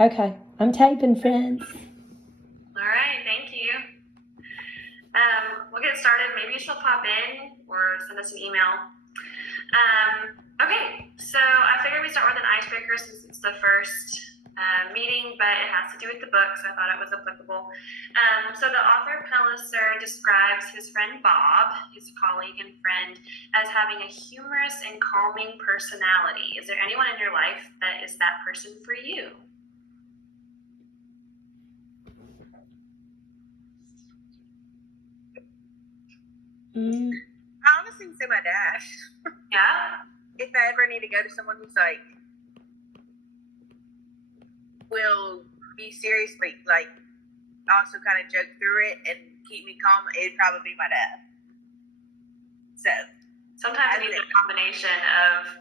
Okay, I'm taping, friends. All right, thank you. We'll get started. Maybe she'll pop in or send us an email. Okay, so I figured we'd start with an icebreaker since it's the first meeting, but it has to do with the book, so I thought it was applicable. So the author Palliser describes his friend Bob, his colleague and friend, as having a humorous and calming personality. Is there anyone in your life that is that person for you? I honestly say my dad. Yeah? If I ever need to go to someone who's like, will be seriously, like, also kind of joke through it and keep me calm, it'd probably be my dad. So sometimes it needs a combination of,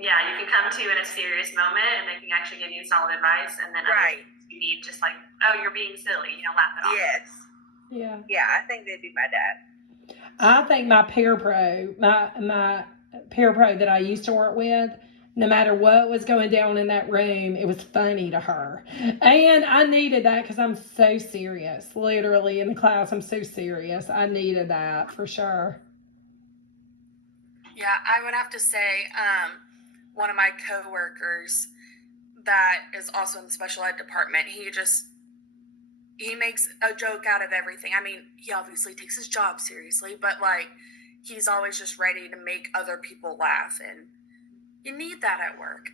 yeah, you can come to in a serious moment and they can actually give you solid advice, and then right, you need just like, oh, you're being silly, laugh it off. Yes. Yeah, I think they'd be my dad. I think my parapro that I used to work with, no matter what was going down in that room, it was funny to her. And I needed that because I'm so serious. Literally in the class, I'm so serious. I needed that for sure. Yeah, I would have to say one of my coworkers that is also in the special ed department, he makes a joke out of everything. I mean, he obviously takes his job seriously, but like he's always just ready to make other people laugh, and you need that at work.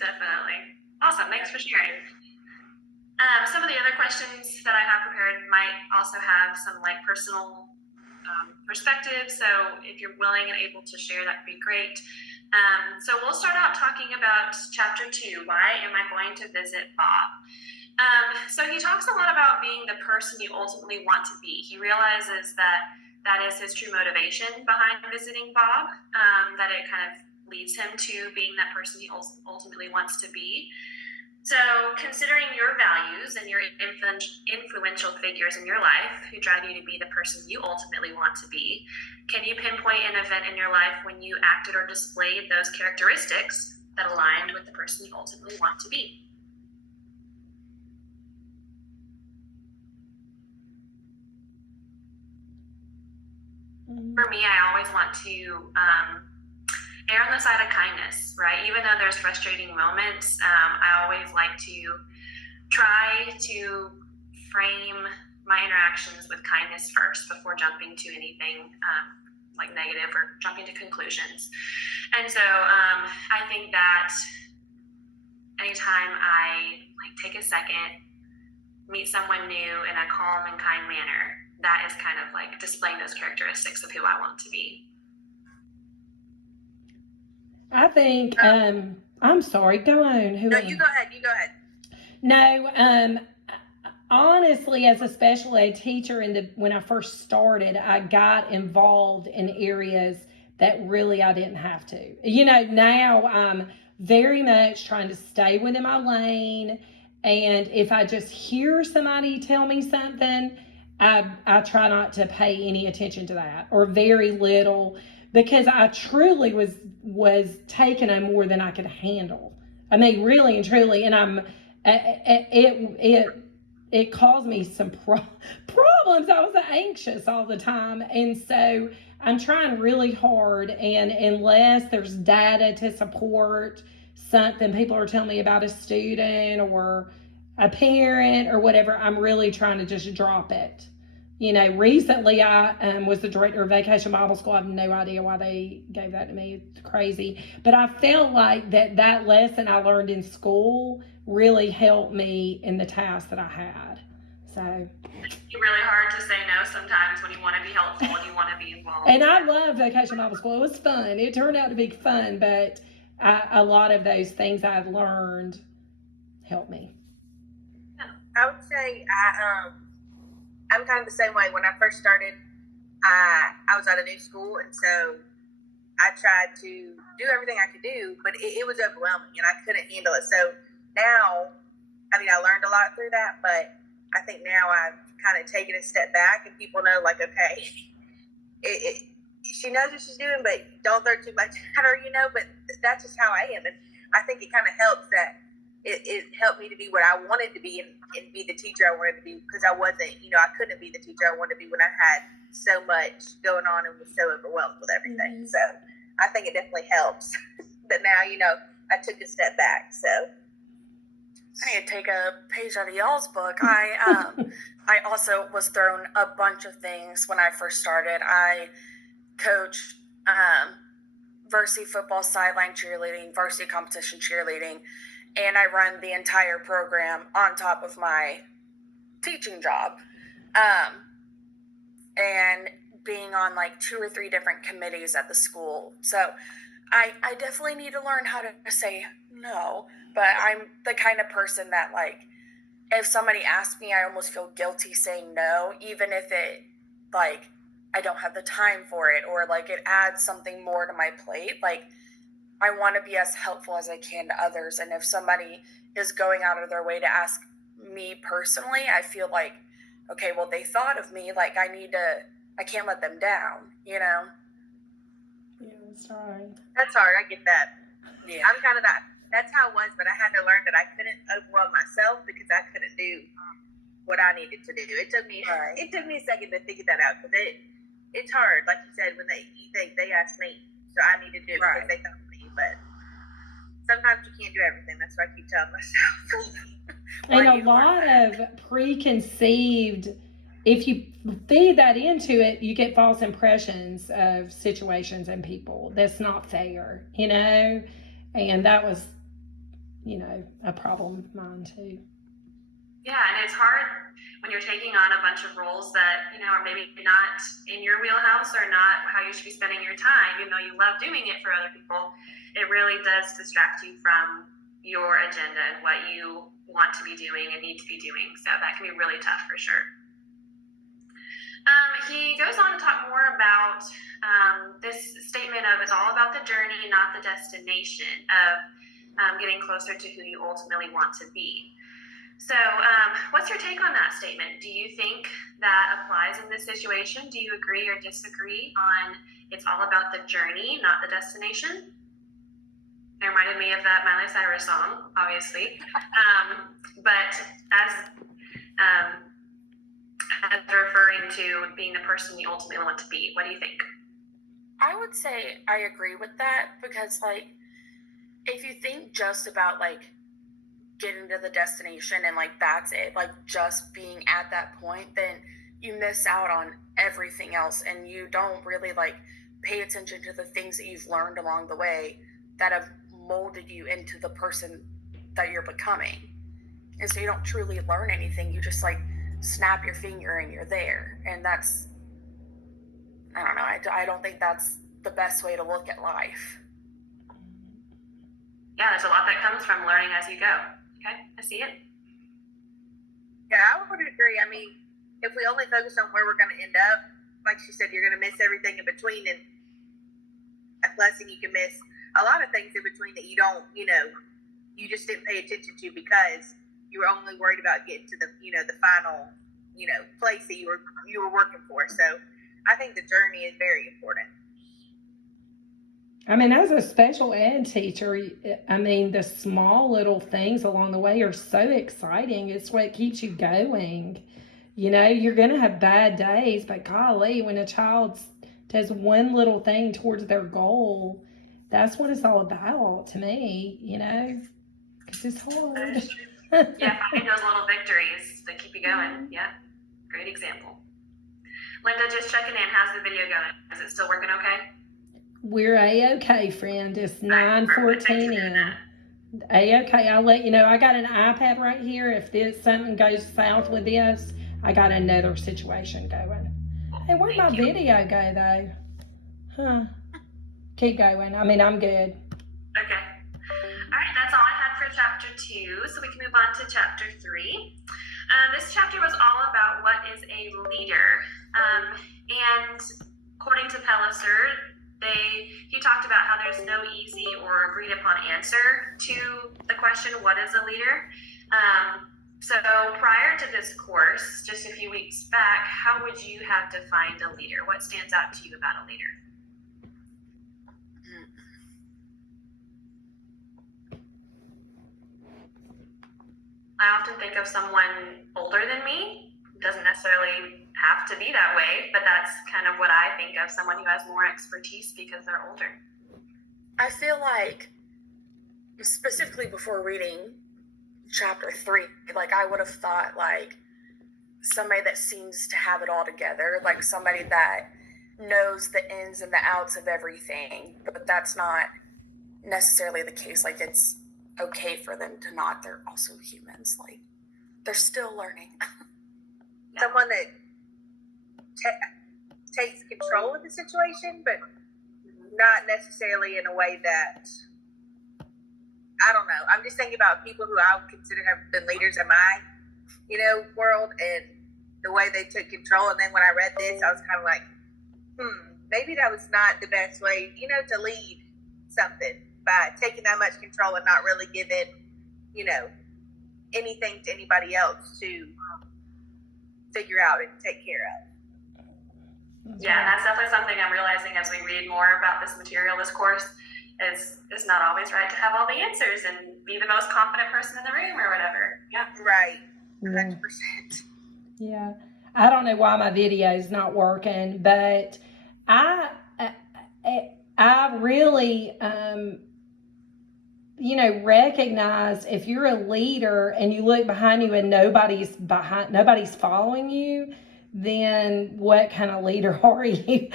Definitely. Awesome. Thanks for sharing. Some of the other questions that I have prepared might also have some like personal perspective. So if you're willing and able to share, that'd be great. So we'll start out talking about chapter 2. Why am I going to visit Bob? So he talks a lot about being the person you ultimately want to be. He realizes that is his true motivation behind visiting Bob, that it kind of leads him to being that person he ultimately wants to be. So considering your values and your influential figures in your life who drive you to be the person you ultimately want to be, can you pinpoint an event in your life when you acted or displayed those characteristics that aligned with the person you ultimately want to be? For me, I always want to err on the side of kindness, right? Even though there's frustrating moments, I always like to try to frame my interactions with kindness first before jumping to anything like negative or jumping to conclusions. And so I think that anytime I like take a second, meet someone new in a calm and kind manner, that is kind of like displaying those characteristics of who I want to be. I think, I'm sorry, go on. No, you go ahead. No, honestly, as a special ed teacher, when I first started, I got involved in areas that really I didn't have to. Now I'm very much trying to stay within my lane. And if I just hear somebody tell me something, I try not to pay any attention to that, or very little, because I truly was taking on more than I could handle. I mean, really and truly, and it caused me some problems. I was anxious all the time, and so I'm trying really hard. And unless there's data to support something people are telling me about a student or a parent or whatever, I'm really trying to just drop it. Recently I was the director of Vacation Bible School. I have no idea why they gave that to me. It's crazy. But I felt like that lesson I learned in school really helped me in the task that I had. So it's really hard to say no sometimes when you want to be helpful and you want to be involved. And I love Vacation Bible School. It was fun. It turned out to be fun, but a lot of those things I've learned helped me. I would say I'm kind of the same way. When I first started, I was at a new school, and so I tried to do everything I could do, but it was overwhelming, and I couldn't handle it. So now, I mean, I learned a lot through that, but I think now I've kind of taken a step back, and people know, like, okay, she knows what she's doing, but don't throw too much at her, but that's just how I am. And I think it kind of helps that it helped me to be what I wanted to be and be the teacher I wanted to be, because I wasn't, I couldn't be the teacher I wanted to be when I had so much going on and was so overwhelmed with everything. So I think it definitely helps that now, I took a step back. So I need to take a page out of y'all's book. I also was thrown a bunch of things when I first started. I coached varsity football, sideline cheerleading, varsity competition cheerleading, and I run the entire program on top of my teaching job. And being on like 2 or 3 different committees at the school. So I definitely need to learn how to say no, but I'm the kind of person that, like, if somebody asks me, I almost feel guilty saying no, even if it, like, I don't have the time for it, or like it adds something more to my plate. Like, I want to be as helpful as I can to others. And if somebody is going out of their way to ask me personally, I feel like, okay, well, they thought of me. Like, I can't let them down, Yeah, that's right. that's hard. I get that. Yeah. I'm kind of that's how it was, but I had to learn that I couldn't overwhelm myself because I couldn't do what I needed to do. It took me a second to figure that out, because it's hard. Like you said, when they asked me, so I need to do it because they thought of me. But sometimes you can't do everything. That's what I keep telling myself. And a lot of preconceived, if you feed that into it, you get false impressions of situations and people. That's not fair, and that was, a problem of mine too. Yeah, and it's hard when you're taking on a bunch of roles that, are maybe not in your wheelhouse or not how you should be spending your time, even though you love doing it for other people. It really does distract you from your agenda and what you want to be doing and need to be doing. So that can be really tough for sure. He goes on to talk more about this statement of it's all about the journey, not the destination, of getting closer to who you ultimately want to be. So what's your take on that statement? Do you think that applies in this situation? Do you agree or disagree on it's all about the journey, not the destination? It reminded me of that Miley Cyrus song, obviously. But as referring to being the person you ultimately want to be, what do you think? I would say I agree with that, because, like, if you think just about, like, getting to the destination and, like, that's it, like, just being at that point, then you miss out on everything else, and you don't really, like, pay attention to the things that you've learned along the way that have molded you into the person that you're becoming. And so you don't truly learn anything. You just, like, snap your finger and you're there. And that's, I don't know, I don't think that's the best way to look at life. Yeah, there's a lot that comes from learning as you go. Okay, I see it. Yeah, I would agree. I mean, if we only focus on where we're going to end up, like she said, you're going to miss everything in between, and a blessing, you can miss a lot of things in between that you don't, you just didn't pay attention to because you were only worried about getting to the, the final, place that you were working for. So I think the journey is very important. I mean, as a special ed teacher, the small little things along the way are so exciting. It's what keeps you going. You're going to have bad days, but golly, when a child does one little thing towards their goal, that's what it's all about to me, because it's hard. Yeah, finding those little victories that keep you going. Yeah, great example. Linda, just checking in. How's the video going? Is it still working okay? We're A-okay, friend. It's 9:14 in. A-okay. I'll let you know. I got an iPad right here. If something goes south with this, I got another situation going. Hey, where'd my video go, though? Huh. Keep going. I'm good. Okay. All right, that's all I had for chapter 2, so we can move on to chapter 3. This chapter was all about what is a leader. And according to Pellicer, he talked about how there's no easy or agreed upon answer to the question, what is a leader? So prior to this course, just a few weeks back, how would you have defined a leader? What stands out to you about a leader? I often think of someone older than me. It doesn't necessarily have to be that way, but that's kind of what I think of, someone who has more expertise because they're older. I feel like, specifically before reading chapter 3, like I would have thought like somebody that seems to have it all together, like somebody that knows the ins and the outs of everything, but that's not necessarily the case. Like, it's okay for them to not. They're also humans. Like, they're still learning. Someone that takes control of the situation, but not necessarily in a way that, I don't know. I'm just thinking about people who I would consider have been leaders in my, world, and the way they took control. And then when I read this, I was kind of like, maybe that was not the best way, to lead something by taking that much control and not really giving, anything to anybody else to figure out and take care of. Yeah, and that's definitely something I'm realizing as we read more about this material, this course, is it's not always right to have all the answers and be the most confident person in the room or whatever. Yeah. Right. Yeah. 100%. Yeah. I don't know why my video is not working, but I really, recognize if you're a leader and you look behind you and nobody's following you, then what kind of leader are you?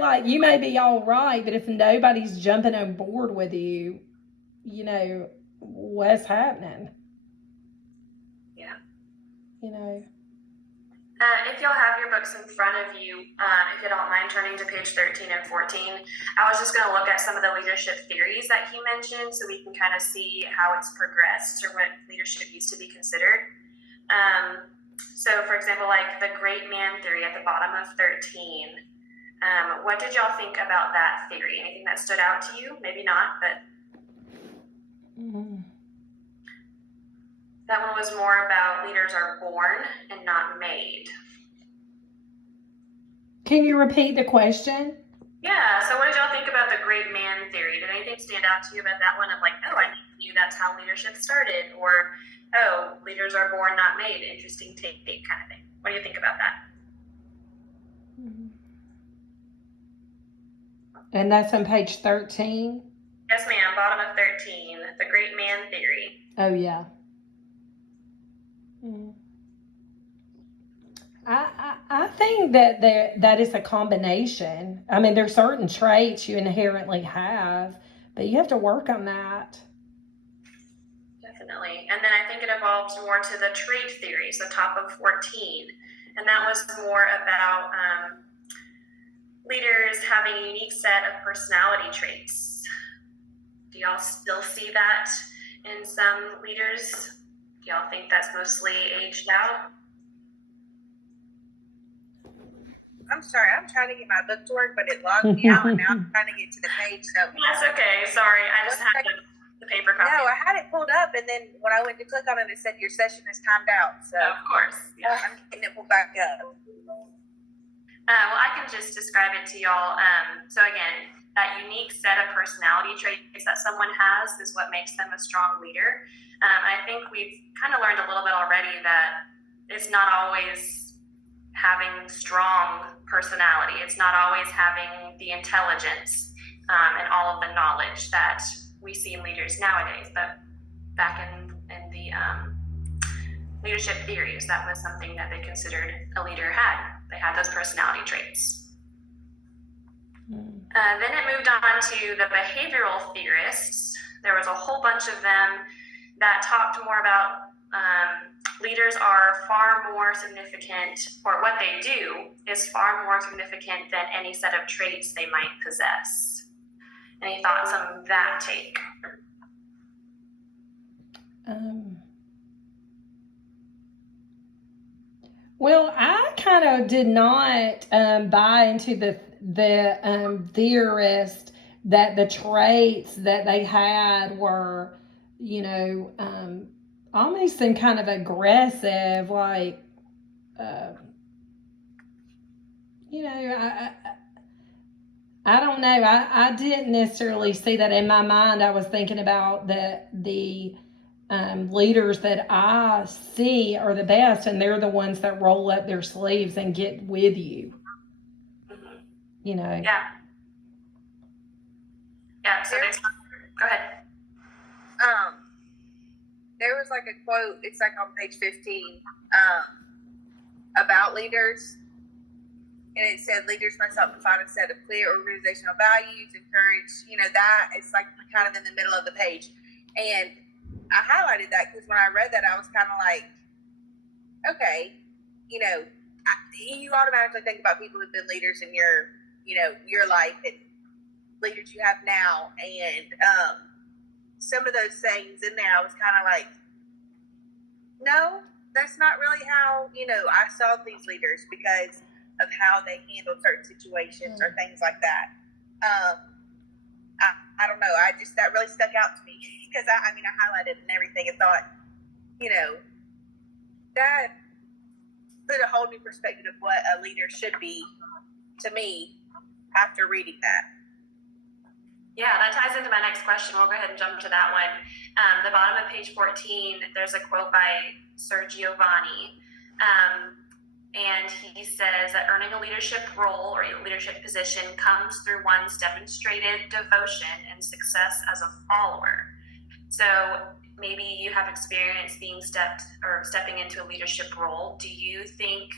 Like, you may be all right, but if nobody's jumping on board with you, what's happening? Yeah. If you'll have your books in front of you, if you don't mind turning to page 13 and 14, I was just going to look at some of the leadership theories that he mentioned so we can kind of see how it's progressed or what leadership used to be considered. So, for example, like the great man theory at the bottom of 13. What did y'all think about that theory? Anything that stood out to you? Maybe not, but that one was more about leaders are born and not made. Can you repeat the question? Yeah, so what did y'all think about the great man theory? Did anything stand out to you about that one of like, oh, I knew that's how leadership started, or oh, leaders are born, not made, interesting take kind of thing? What do you think about that? And that's on page 13? Yes, ma'am, bottom of 13, the great man theory. Oh, yeah. I think that is a combination. I mean, there's certain traits you inherently have, but you have to work on that. Definitely. And then I think it evolves more to the trait theory, so top of 14. And that was more about leaders having a unique set of personality traits. Do y'all still see that in some leaders? Do y'all think that's mostly aged out? I'm sorry, I'm trying to get my book to work, but it logged me out, and now I'm trying to get to the page. So That's okay. Sorry, I just had the paper copy. No, I had it pulled up, and then when I went to click on it, it said your session is timed out. So of course, yeah. I'm getting it pulled back up. Well, I can just describe it to y'all. So again, that unique set of personality traits that someone has is what makes them a strong leader. I think we've kind of learned a little bit already that it's not always having strong personality. It's not always having the intelligence and all of the knowledge that we see in leaders nowadays. But back in the leadership theories, that was something that they considered a leader had. They had those personality traits. Then it moved on to the behavioral theorists. There was a whole bunch of them that talked more about leaders are far more significant, or what they do is far more significant than any set of traits they might possess. Any thoughts on that take? Well, I kind of did not buy into the theorist that the traits that they had were, almost in kind of aggressive, like, I don't know. I didn't necessarily see that in my mind. I was thinking about the leaders that I see are the best, and they're the ones that roll up their sleeves and get with you. Mhm. You know. Yeah. Yeah. So there's. Go ahead. There was like a quote, it's like on page 15, about leaders, and it said leaders must help define a set of clear organizational values, encourage, that it's like kind of in the middle of the page. And I highlighted that because when I read that, I was kind of like, okay, you automatically think about people who've been leaders in your life and leaders you have now. And some of those sayings in there, I was kind of like, no, that's not really how, I saw these leaders because of how they handled certain situations or things like that. I don't know. That really stuck out to me because I highlighted and everything and thought, that put a whole new perspective of what a leader should be to me after reading that. Yeah, that ties into my next question. We'll go ahead and jump to that one. The bottom of page 14, there's a quote by Sir Giovanni. And he says that earning a leadership role or a leadership position comes through one's demonstrated devotion and success as a follower. So maybe you have experience stepping into a leadership role. Do you think,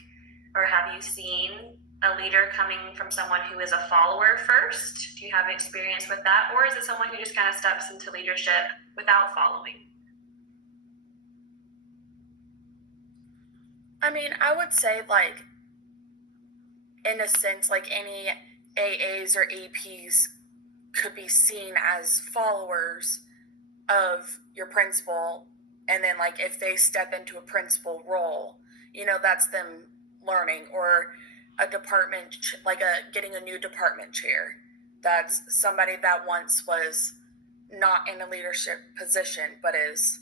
or have you seen a leader coming from someone who is a follower first? Do you have experience with that? Or is it someone who just kind of steps into leadership without following? I mean, I would say, like, in a sense, like any AAs or APs could be seen as followers of your principal. And then, like, if they step into a principal role, that's them learning. Or a department, like getting a new department chair. That's somebody that once was not in a leadership position, but is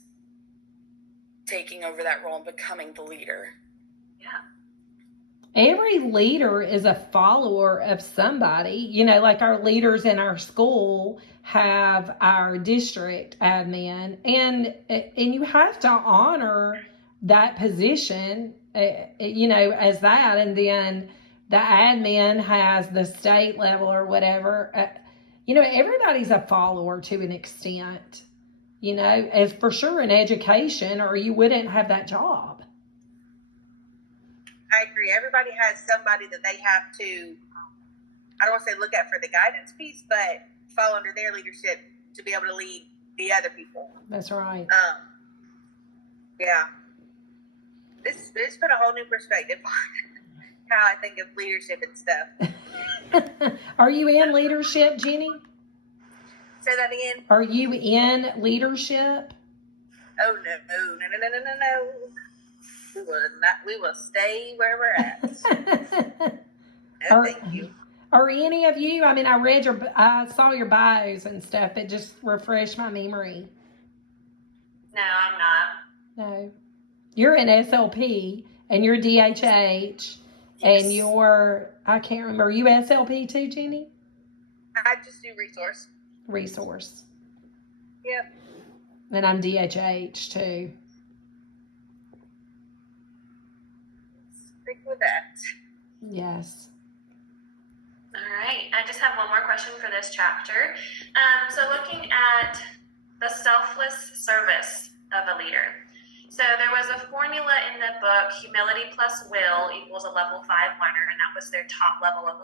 taking over that role and becoming the leader. Yeah. Every leader is a follower of somebody. Like our leaders in our school have our district admin, and you have to honor that position, as that, and then the admin has the state level or whatever. Everybody's a follower to an extent, as for sure in education, or you wouldn't have that job. I agree. Everybody has somebody that they have to, I don't want to say look at for the guidance piece, but fall under their leadership to be able to lead the other people. That's right. Yeah. This put a whole new perspective on how I think of leadership and stuff. Are you in leadership, Jenny? Say that again. Are you in leadership? Oh, no. We will stay where we're at. No, thank you. Are any of you? I mean, I saw your bios and stuff. It just refreshed my memory. No, I'm not. No, you're in SLP and you're DHH, yes. And I can't remember. Are you SLP too, Jenny? I just do Resource. Yep. And I'm DHH too. Stick with that. Yes. All right. I just have one more question for this chapter. So looking at the selfless service of a leader. So there was a formula in the book, humility plus will equals a level 5 learner, and that was their top level of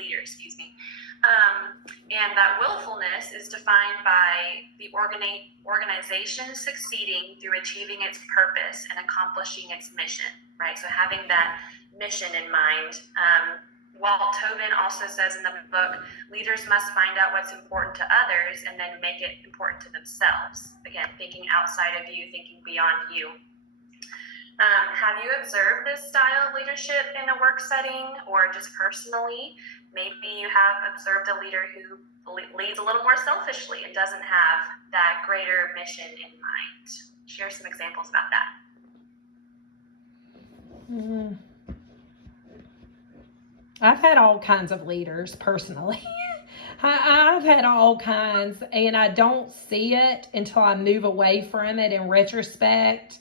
leader, excuse me. And that willfulness is defined by the organization succeeding through achieving its purpose and accomplishing its mission, right? So having that mission in mind. Walt Tobin also says in the book, leaders must find out what's important to others and then make it important to themselves. Again, thinking outside of you, thinking beyond you. Have you observed this style of leadership in a work setting or just personally? Maybe you have observed a leader who leads a little more selfishly and doesn't have that greater mission in mind. Share some examples about that. Mm-hmm. I've had all kinds of leaders personally. I've had all kinds, and I don't see it until I move away from it in retrospect.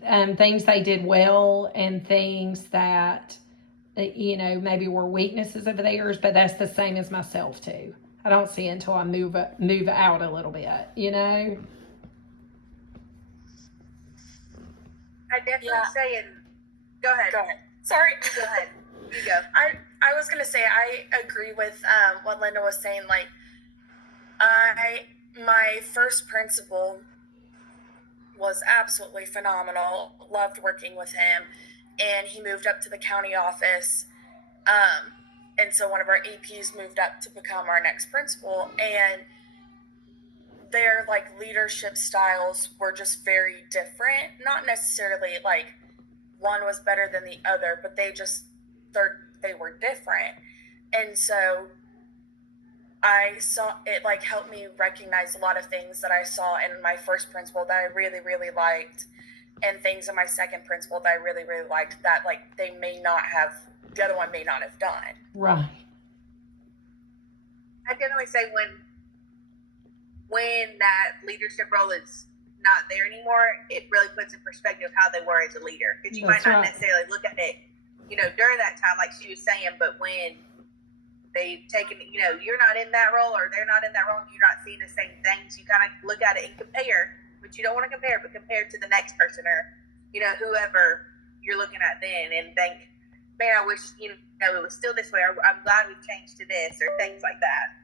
Things they did well and things that, maybe were weaknesses of theirs, but that's the same as myself too. I don't see it until I move out a little bit. I definitely Yeah. say, and go ahead. Go ahead. Sorry. Go ahead. You go. I was gonna say I agree with what Linda was saying. Like, my first principal was absolutely phenomenal. Loved working with him, and he moved up to the county office. And so one of our APs moved up to become our next principal, and their like leadership styles were just very different. Not necessarily like one was better than the other, but they were different. And so I saw it like helped me recognize a lot of things that I saw in my first principal that I really, really liked, and things in my second principal that I really, really liked that like the other one may not have done. Right. I definitely say when that leadership role is not there anymore, it really puts in perspective how they were as a leader. Because you might not necessarily look at it, during that time, like she was saying, but when they've taken, you're not in that role or they're not in that role and you're not seeing the same things, you kind of look at it and compare, but you don't want to compare, but compare to the next person or, whoever you're looking at then and think, man, I wish, it was still this way, or I'm glad we've changed to this, or things like that.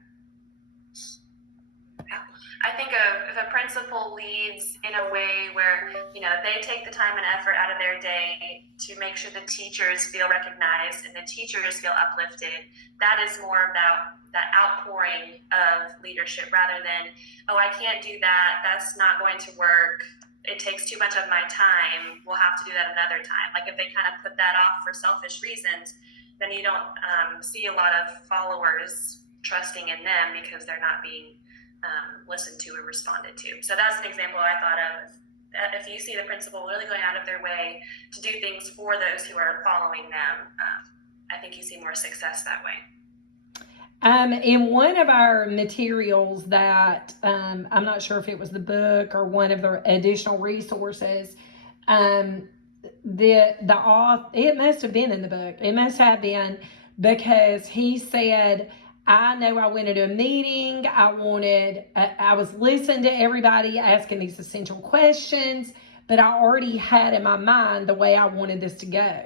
I think if a principal leads in a way where, they take the time and effort out of their day to make sure the teachers feel recognized and the teachers feel uplifted, that is more about that outpouring of leadership rather than, oh, I can't do that. That's not going to work. It takes too much of my time. We'll have to do that another time. Like if they kind of put that off for selfish reasons, then you don't see a lot of followers trusting in them because they're not being listened to or responded to. So that's an example I thought of. If you see the principal really going out of their way to do things for those who are following them, I think you see more success that way. In one of our materials that I'm not sure if it was the book or one of the additional resources, it must have been in the book. It must have been, because he said, I know I went into a meeting. I was listening to everybody asking these essential questions, but I already had in my mind the way I wanted this to go.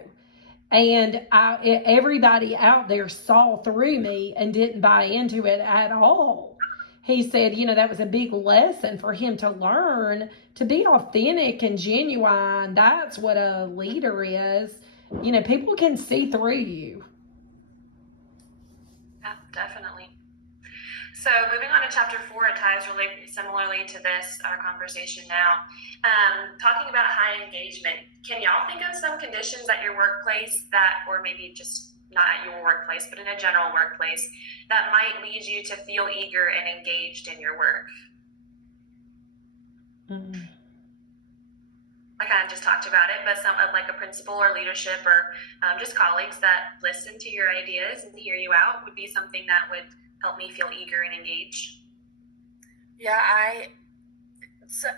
And everybody out there saw through me and didn't buy into it at all. He said, that was a big lesson for him to learn to be authentic and genuine. That's what a leader is. People can see through you. Yeah, definitely. So moving on to chapter 4, it ties really similarly to our conversation now. Talking about high engagement, can y'all think of some conditions at your workplace or maybe just not at your workplace, but in a general workplace, that might lead you to feel eager and engaged in your work? Mm-hmm. I kind of just talked about it, but some of like a principal or leadership or just colleagues that listen to your ideas and hear you out would be something that would help me feel eager and engaged. Yeah, I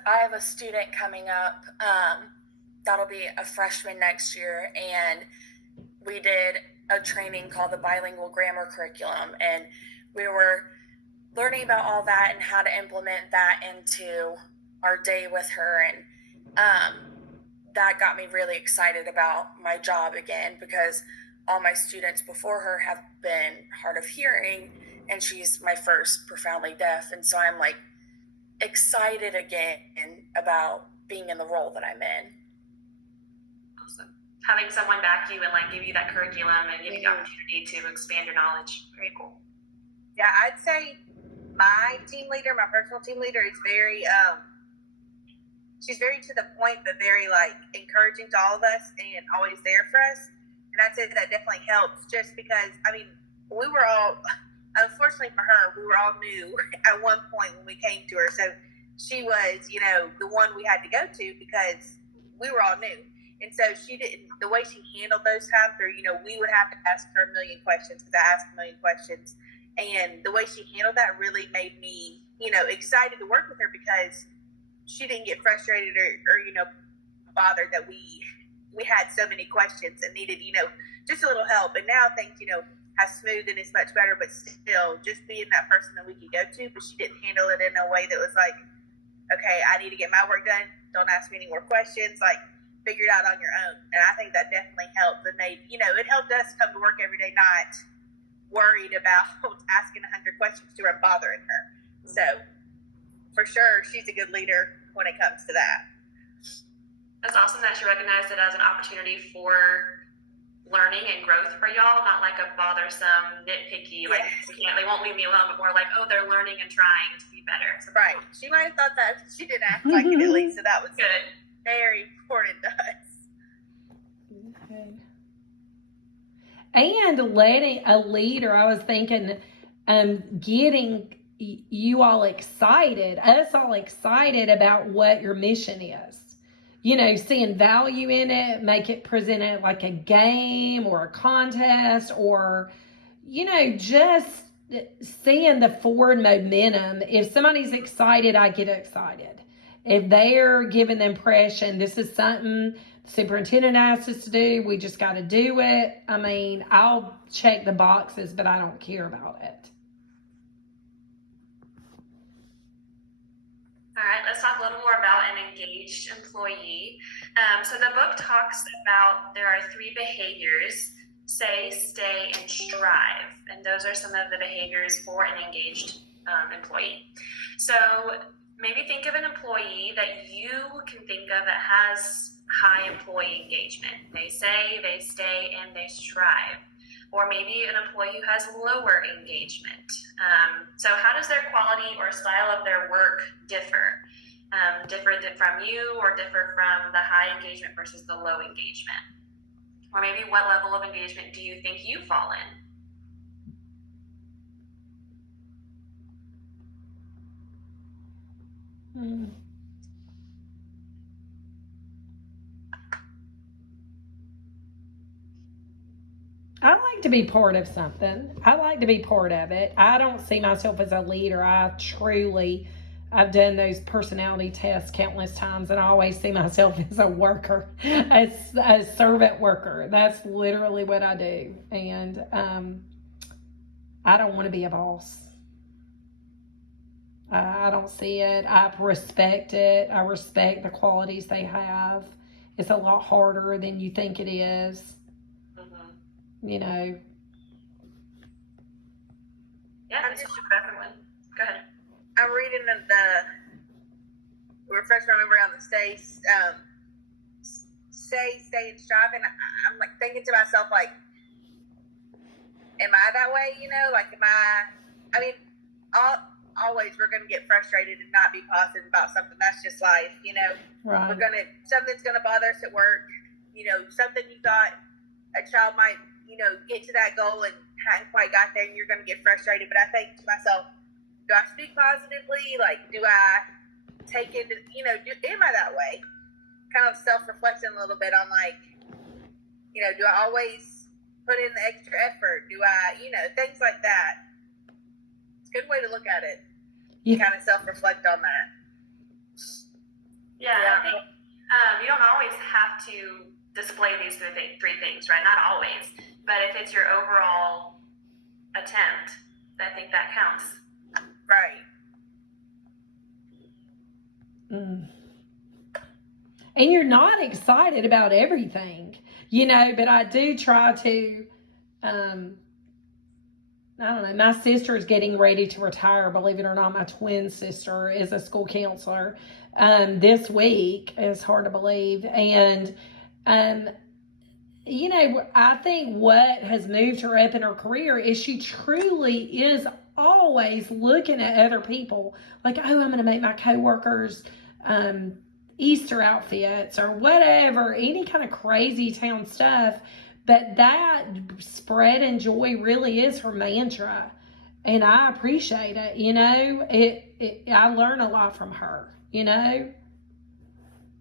have a student coming up that'll be a freshman next year, and we did a training called the Bilingual Grammar Curriculum, and we were learning about all that and how to implement that into our day with her, and that got me really excited about my job again, because all my students before her have been hard of hearing, and she's my first profoundly deaf, and so I'm like excited again about being in the role that I'm in. Awesome. Having someone back you and like give you that curriculum and give you the opportunity to expand your knowledge. Very cool. Yeah, I'd say my personal team leader is very she's very to the point, but very like encouraging to all of us and always there for us. And I'd say that definitely helps, just because we were all, unfortunately for her, we were all new at one point when we came to her. So she was, the one we had to go to because we were all new. And so the way she handled those times, or, we would have to ask her a million questions because I asked a million questions. And the way she handled that really made me, you know, excited to work with her, because she didn't get frustrated or you know, bothered that we had so many questions and needed, you know, just a little help. And now things, you know, has smoothed and is much better, but still just being that person that we could go to. But she didn't handle it in a way that was like, okay, I need to get my work done. Don't ask me any more questions. Like, figure it out on your own. And I think that definitely helped. And made, you know, it helped us come to work every day not worried about asking 100 questions to her and bothering her. So for sure, she's a good leader when it comes to that. That's awesome that she recognized it as an opportunity for learning and growth for y'all, not like a bothersome, nitpicky, like they won't leave me alone, but more like, oh, they're learning and trying to be better. So, right. She might have thought that. She didn't act like it at least, so that was good. Very important to us. Okay. And letting a leader, I was thinking, getting you all excited, us all excited about what your mission is. You know, seeing value in it, make it presented like a game or a contest, or, you know, just seeing the forward momentum. If somebody's excited, I get excited. If they're giving the impression this is something the superintendent asked us to do, we just got to do it. I mean, I'll check the boxes, but I don't care about it. All right, let's talk a little more about an engaged employee. So the book talks about there are 3 behaviors: say, stay, and strive. And those are some of the behaviors for an engaged employee. So maybe think of an employee that you can think of that has high employee engagement. They say, they stay, and they strive. Or maybe an employee who has lower engagement. So how does their quality or style of their work differ? Differ from you, or differ from the high engagement versus the low engagement? Or maybe what level of engagement do you think you fall in? I like to be part of something. I like to be part of it. I don't see myself as a leader. I've done those personality tests countless times, and I always see myself as a worker, as a servant worker. That's literally what I do. And I don't want to be a boss. I don't see it. I respect it. I respect the qualities they have. It's a lot harder than you think it is. You know. Yeah, it's for everyone. Go ahead. I'm reading the refresh my memory on the stay, and strive, and I'm like thinking to myself, like, am I that way? You know, like, I mean, always we're gonna get frustrated and not be positive about something. That's just life, you know. Right. Something's gonna bother us at work. You know, something you thought a child might, you know, get to that goal and hadn't quite got there, and you're going to get frustrated. But I think to myself, do I speak positively? Like, do I take into, you know, am I that way? Kind of self-reflecting a little bit on, like, you know, do I always put in the extra effort? Do I, you know, things like that. It's a good way to look at it. Yeah. Kind of self-reflect on that. Yeah. I think you don't always have to display these 3 things, right? Not always. But if it's your overall attempt, I think that counts. Right. And you're not excited about everything, you know, but I do try to, I don't know, my sister is getting ready to retire, believe it or not. My twin sister is a school counselor this week. It's hard to believe. And you know, I think what has moved her up in her career is she truly is always looking at other people like, oh, I'm going to make my coworkers Easter outfits or whatever, any kind of crazy town stuff. But that spread and joy really is her mantra. And I appreciate it. You know, I learn a lot from her, you know.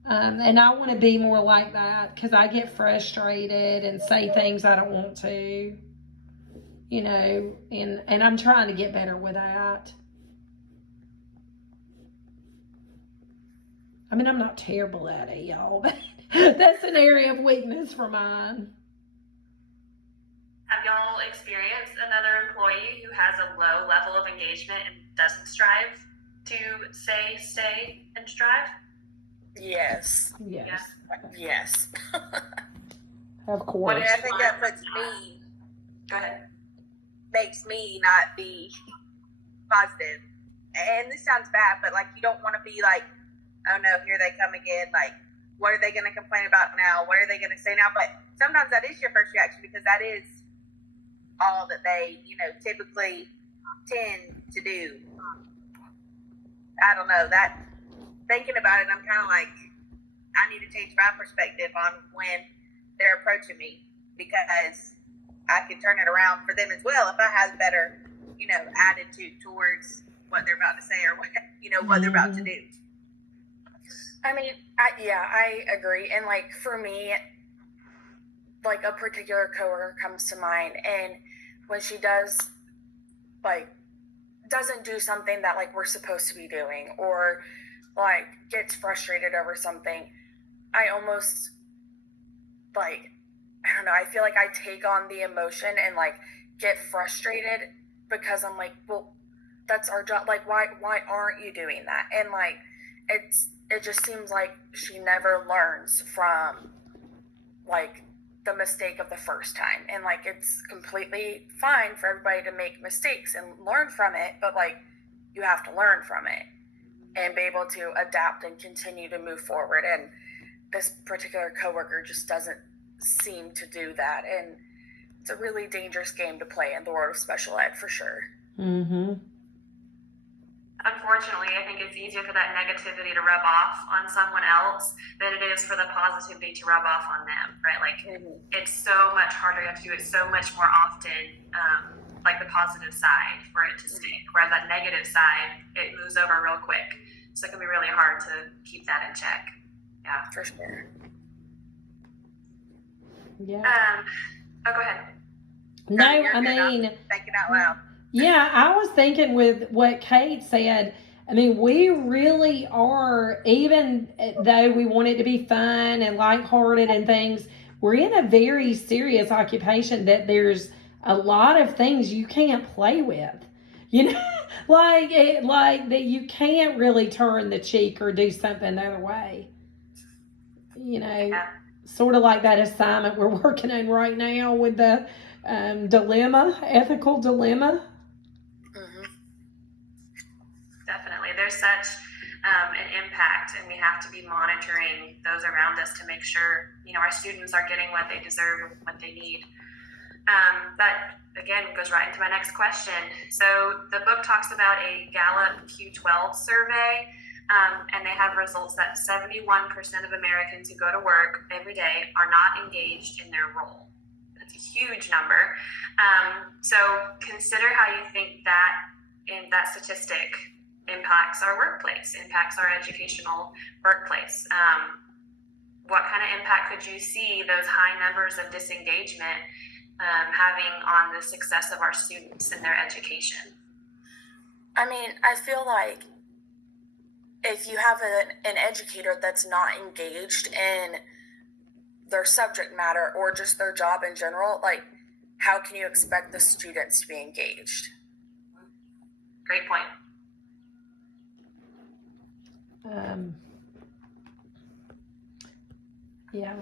And I want to be more like that because I get frustrated and say things I don't want to. you know, and I'm trying to get better with that. I mean, I'm not terrible at it, y'all, but that's an area of weakness for mine. Have y'all experienced another employee who has a low level of engagement and doesn't strive to stay and strive? Yes. Yes. Yes. Of course. And I think that puts me, Go ahead. makes me not be positive. And this sounds bad, but like you don't want to be like, oh no, here they come again. Like, what are they going to complain about now? What are they going to say now? But sometimes that is your first reaction because that is all that they, you know, typically tend to do. I don't know. That thinking about it, I'm kind of like, I need to change my perspective on when they're approaching me because I can turn it around for them as well if I have better, you know, attitude towards what they're about to say or what, you know, what they're about to do. I mean, I agree. And like for me, like a particular coworker comes to mind, and when she does, like, doesn't do something that like we're supposed to be doing, or like gets frustrated over something, I almost like, I don't know, I feel like I take on the emotion and like get frustrated because I'm like, well, that's our job. Like, why aren't you doing that? And like, it just seems like she never learns from like the mistake of the first time. And like, it's completely fine for everybody to make mistakes and learn from it, but like, you have to learn from it and be able to adapt and continue to move forward. And this particular coworker just doesn't seem to do that. And it's a really dangerous game to play in the world of special ed for sure. Mm-hmm. Unfortunately, I think it's easier for that negativity to rub off on someone else than it is for the positivity to rub off on them, right? Like, it's so much harder. You have to do it so much more often, like the positive side for it to stick. Whereas that negative side, it moves over real quick. So it can be really hard to keep that in check. Yeah. For sure. Yeah. Oh, go ahead. No, You're I good. mean, Thinking out loud. yeah, I was thinking with what Kate said. I mean, we really are, even though we want it to be fun and lighthearted and things, we're in a very serious occupation that there's a lot of things you can't play with. You know, like that you can't really turn the cheek or do something the other way. You know, Yeah. sort of like that assignment we're working on right now with the ethical dilemma. Definitely. There's such an impact, and we have to be monitoring those around us to make sure, you know, our students are getting what they deserve and what they need. That, again, goes right into my next question. So the book talks about a Gallup Q12 survey, and they have results that 71% of Americans who go to work every day are not engaged in their role. That's a huge number. So consider how you think that statistic impacts our workplace, impacts our educational workplace. What kind of impact could you see those high numbers of disengagement having on the success of our students in their education? I mean, I feel like if you have an educator that's not engaged in their subject matter or just their job in general, like, how can you expect the students to be engaged? Great point. Yeah,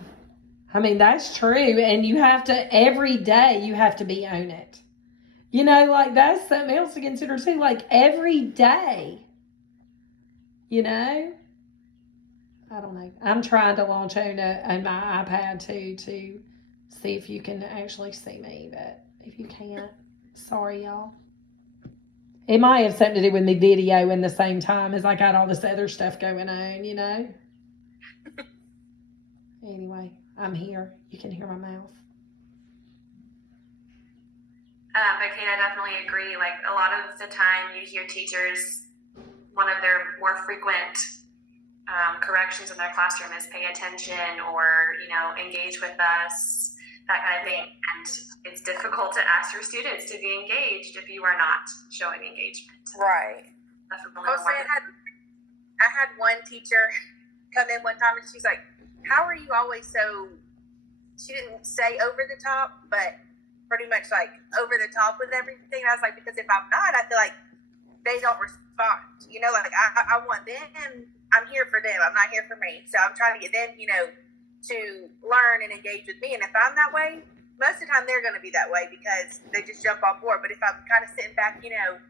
I mean, that's true. And you have to, every day, you have to be on it. You know, like, that's something else to consider too. Like, every day, you know, I don't know. I'm trying to launch on my iPad too, to see if you can actually see me. But if you can't, sorry, y'all. It might have something to do with me videoing the same time as I got all this other stuff going on, you know? Anyway, I'm here. You can hear my mouth. But Kate, I definitely agree. Like, a lot of the time you hear teachers, one of their more frequent corrections in their classroom is pay attention or, you know, engage with us. that kind of thing. And it's difficult to ask your students to be engaged if you are not showing engagement. Right. That's really I'll say I had one teacher come in one time and she's like, how are you always so, she didn't say over the top, but pretty much like over the top with everything. And I was like, because if I'm not, I feel like they don't respond. You know, like I want them, I'm here for them. I'm not here for me. So I'm trying to get them, you know, to learn and engage with me. And if I'm that way, most of the time they're going to be that way because they just jump on board. But if I'm kind of sitting back, you know,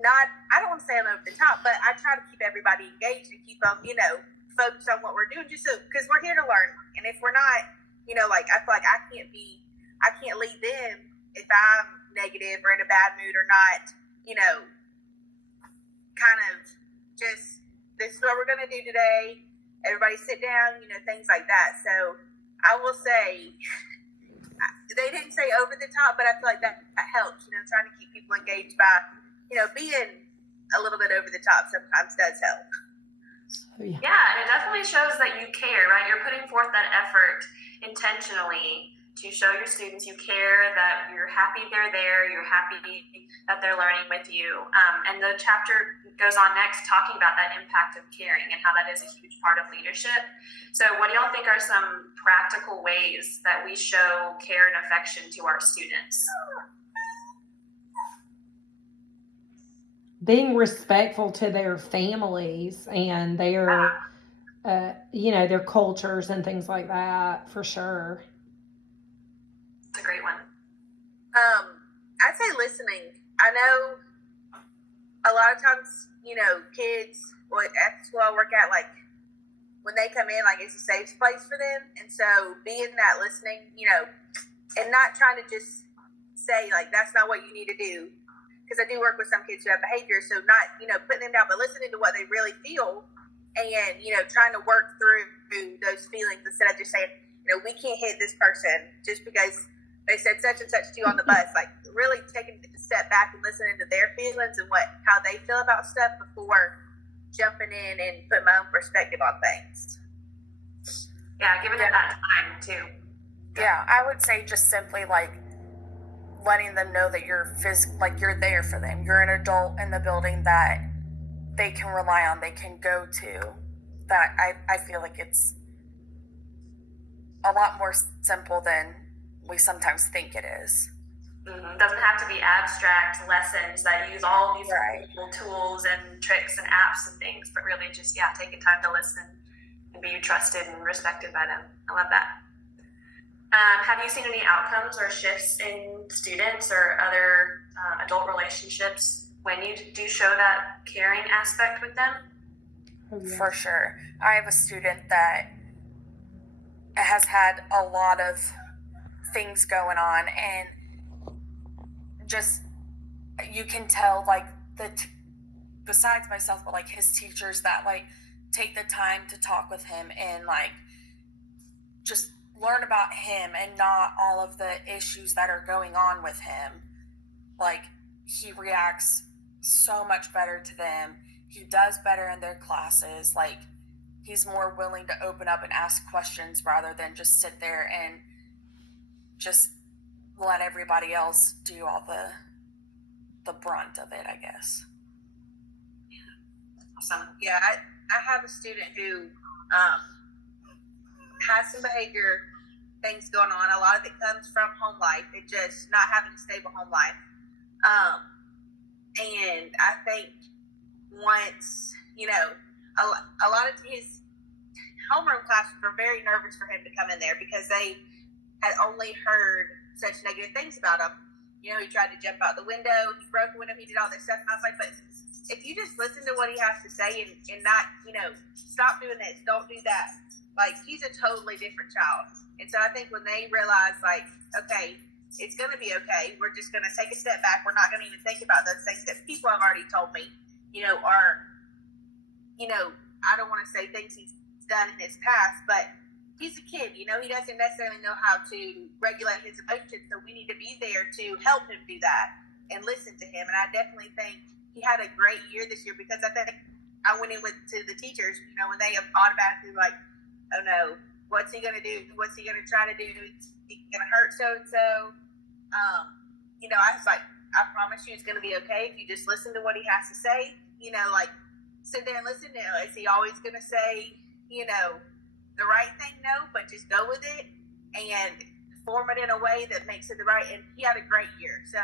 I don't want to say I'm over the top, but I try to keep everybody engaged and keep them, you know, focused on what we're doing just so, because we're here to learn. And if we're not, you know, like I feel like I can't lead them if I'm negative or in a bad mood or not, you know, kind of just, this is what we're going to do today. Everybody sit down, you know, things like that. So I will say, they didn't say over the top, but I feel like that helps, you know, trying to keep people engaged by, you know, being a little bit over the top sometimes does help. Yeah. Yeah, and it definitely shows that you care, right? You're putting forth that effort intentionally to show your students you care, that you're happy they're there, you're happy that they're learning with you. And the chapter goes on next talking about that impact of caring and how that is a huge part of leadership. So what do y'all think are some practical ways that we show care and affection to our students? Being respectful to their families and their, you know, their cultures and things like that, for sure. It's a great one. I'd say listening. I know a lot of times, you know, kids at the school I work at, like when they come in, like it's a safe place for them. And so being that listening, you know, and not trying to just say like, that's not what you need to do. Because I do work with some kids who have behavior, so not, you know, putting them down, but listening to what they really feel and, you know, trying to work through those feelings instead of just saying, you know, we can't hit this person just because they said such and such to you on the bus. Like really taking a step back and listening to their feelings and how they feel about stuff before jumping in and putting my own perspective on things. Yeah, giving them that time too. Yeah, I would say just simply like letting them know that you're you're there for them. You're an adult in the building that they can rely on, they can go to. That I feel like it's a lot more simple than we sometimes think it is. Mm-hmm. It doesn't have to be abstract lessons that use all these cool tools and tricks and apps and things, but really just, taking time to listen and be trusted and respected by them. I love that. Have you seen any outcomes or shifts in students or other adult relationships when you do show that caring aspect with them? Oh, yeah. For sure. I have a student that has had a lot of things going on, and just you can tell like besides myself, but like his teachers that like take the time to talk with him and like just learn about him and not all of the issues that are going on with him. Like he reacts so much better to them. He does better in their classes. Like he's more willing to open up and ask questions rather than just sit there and just let everybody else do all the brunt of it, I guess. Awesome. Yeah, I have a student who has some behavior things going on. A lot of it comes from home life. It just not having a stable home life. And I think once, you know, a lot of his homeroom classes were very nervous for him to come in there because they had only heard such negative things about him. You know, he tried to jump out the window, he broke the window, he did all this stuff. And I was like, but if you just listen to what he has to say and not, you know, stop doing this, don't do that. Like, he's a totally different child. And so I think when they realize, like, okay, it's going to be okay. We're just going to take a step back. We're not going to even think about those things that people have already told me, you know, are, you know, I don't want to say things he's done in his past, but he's a kid, you know, he doesn't necessarily know how to regulate his emotions. So we need to be there to help him do that and listen to him. And I definitely think he had a great year this year because I think I went in to the teachers, you know, when they automatically like, oh no, What's he gonna do? What's he gonna try to do? Is he gonna hurt so and so? I was like, I promise you, it's gonna be okay if you just listen to what he has to say. Like sit there and listen. Is he always gonna say, the right thing? No, but just go with it and form it in a way that makes it the right. And he had a great year. So,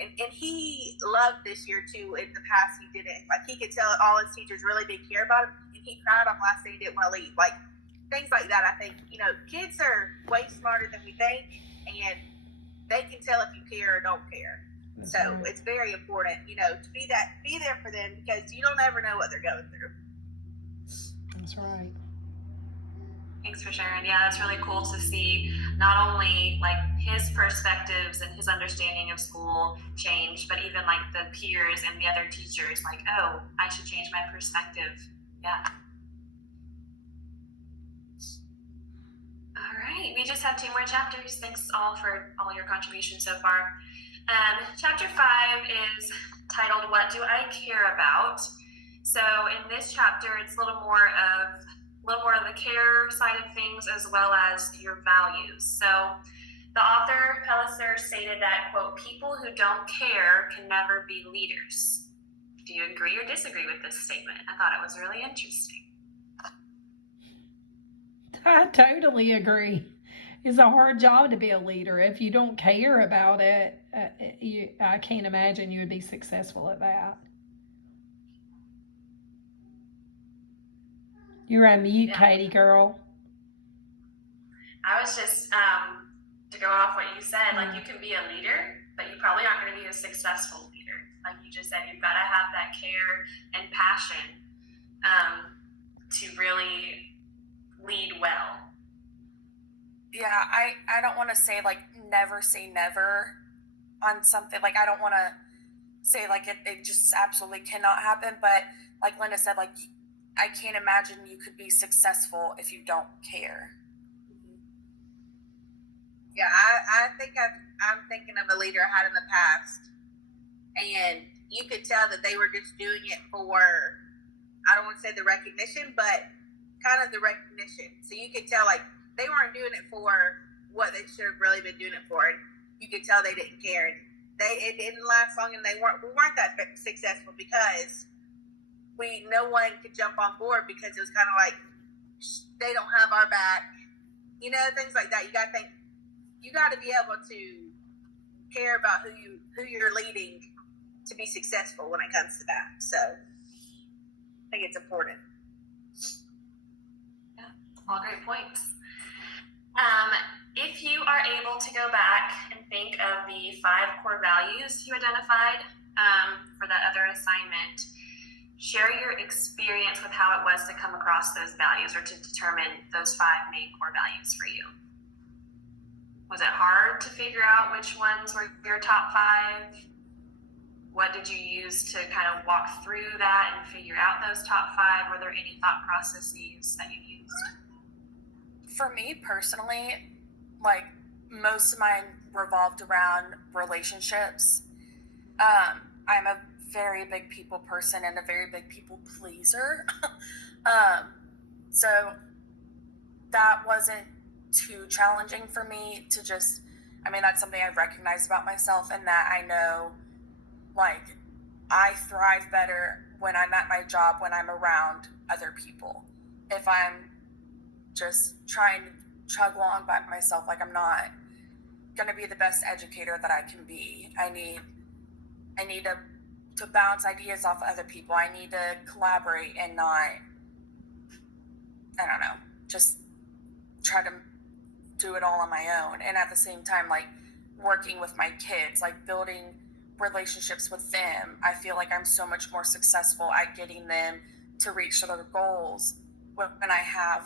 and he loved this year too. In the past, he didn't. Like he could tell all his teachers really did care about him, and he cried on last day he didn't want to leave. Like things like that. I think kids are way smarter than we think, and they can tell if you care or don't care. That's so right. it's very important, to be there for them, because you don't ever know what they're going through. That's right. Thanks for sharing. Yeah, that's really cool to see not only like his perspectives and his understanding of school change, but even like the peers and the other teachers like, oh, I should change my perspective. Yeah. All right, we just have 2 more chapters. Thanks all for all your contributions so far. Chapter 5 is titled, What Do I Care About? So in this chapter, it's a little more of the care side of things as well as your values. So the author, Pellicer, stated that, quote, people who don't care can never be leaders. Do you agree or disagree with this statement? I thought it was really interesting. I totally agree. It's a hard job to be a leader. If you don't care about it, I can't imagine you would be successful at that. You're on mute, Yeah. Katie girl. I was just, to go off what you said, like you can be a leader, but you probably aren't going to be a successful leader. Like you just said, you've got to have that care and passion to really lead well. Yeah, I don't want to say like never say never on something. Like I don't want to say like it just absolutely cannot happen. But like Linda said, like I can't imagine you could be successful if you don't care. Yeah, I think I'm thinking of a leader I had in the past, and you could tell that they were just doing it for, I don't want to say the recognition, but kind of the recognition. So you could tell like they weren't doing it for what they should have really been doing it for, and you could tell they didn't care. And it didn't last long, and we weren't that successful because no one could jump on board, because it was kind of like they don't have our back, things like that. You got to think, you got to be able to care about who you're leading to be successful when it comes to that. So I think it's important. Yeah, all great points. If you are able to go back and think of the 5 core values you identified for that other assignment, share your experience with how it was to come across those values or to determine those 5 main core values for you. Was it hard to figure out which ones were your top 5? What did you use to kind of walk through that and figure out those top 5? Were there any thought processes that you used? For me personally, like most of mine revolved around relationships. I'm a very big people person and a very big people pleaser. So that wasn't too challenging for me to just, that's something I've recognized about myself, and that I know, like, I thrive better when I'm at my job, when I'm around other people. If I'm just trying to chug along by myself, like I'm not going to be the best educator that I can be. I need to bounce ideas off other people. I need to collaborate and not, just try to do it all on my own. And at the same time, like working with my kids, like building relationships with them, I feel like I'm so much more successful at getting them to reach their goals when I have